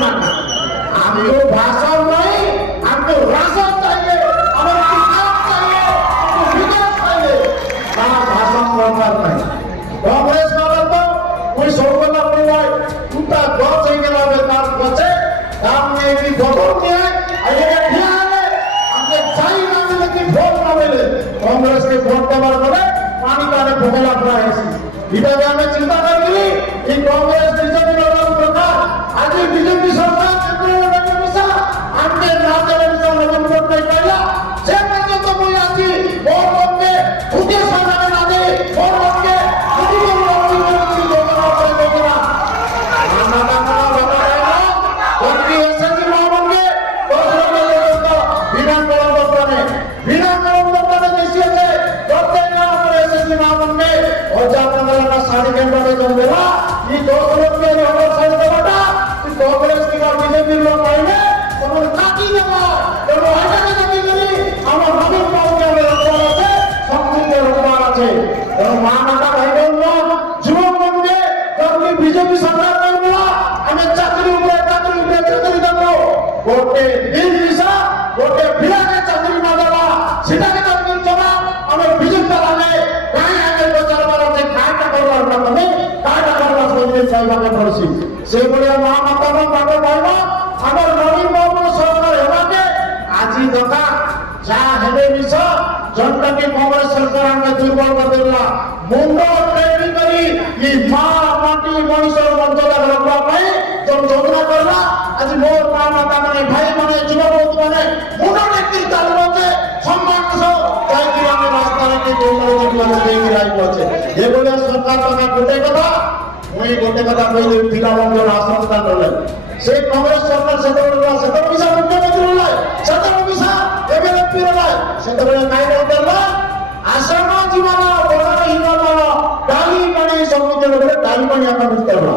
ना हमको भाषा नहीं हमको राशन चाहिए हमें किताब चाहिए हमको विकास चाहिए ना भाषा प्रचार नहीं कांग्रेस वाला तो कोई सोचना पड़ा टूटा गॉड से के लाभ कार बचे काम में भी गॉड में है ये क्या है हमने चाहिए ना मिले कि वोट ना मिले कांग्रेस के वोट कवर करे पानी का ने भोगला पड़ा है इधर हमें चिंता करेगी कि कांग्रेस बीजेपी लोगों को प्रकार आज बीजेपी सरकार केंद्र में पैसा हमने राज्य में लोगों को नहीं पाया जे पहले तो कोई आती वोट करके खुदे सामने ना दे वोट करके खुद को लोगों को लोगों को देगा ना बता रहेगा कोई ऐसे भी ना होंगे तो लोगों को बिना कलम बने जैसे है करते ना ऐसे भी ना होंगे और जापान सारी केंद्र में जो मिला ये दो लोग के नंबर साइड का बटा कि कांग्रेस की बात बीजेपी लोग पाएंगे तो वो काटी देगा तो वो हटा के नहीं करी हम नवीन पाव के रखवाला से संपूर्ण के रखवाला से और मानवता भाई बहनों जुआ बन गए तो बीजेपी सरकार में मिला हमें चाकरी दो गोटे दिन दिशा गोटे बिना के चाकरी ना देवा सीधा के चाकरी चला हमें बीजेपी चलाने से बड़े महामाता बाटे पाइबा हमर नवीन बाबू सरकार हेबाके आजी दता जा हेबे मिस जनता के कांग्रेस सरकार में दुर्बल कर देला मुंडो ट्रेनिंग करी ये मां माटी मनुष्य मर्यादा रखवा पाई जो योजना करला आज मोर महामाता माने भाई माने युवक माने मुंडो नेतृत्व चालू है सम्मान सो कई दिना में रास्ता के कोई जीवन देख रही पहुंचे ये बोले सरकार का गोटे कथा वही गोटे कथा कोई पिलाओं राशन का डले से कांग्रेस सरकार सेतर पिसा मुख्यमंत्री रहा सेतर पिसा एमएलए रहा सेतर काई रहतला आश्रम जीवन बड़ा हिमालय डाली पानी समुद्र में डाली पानी आका मुक्त करला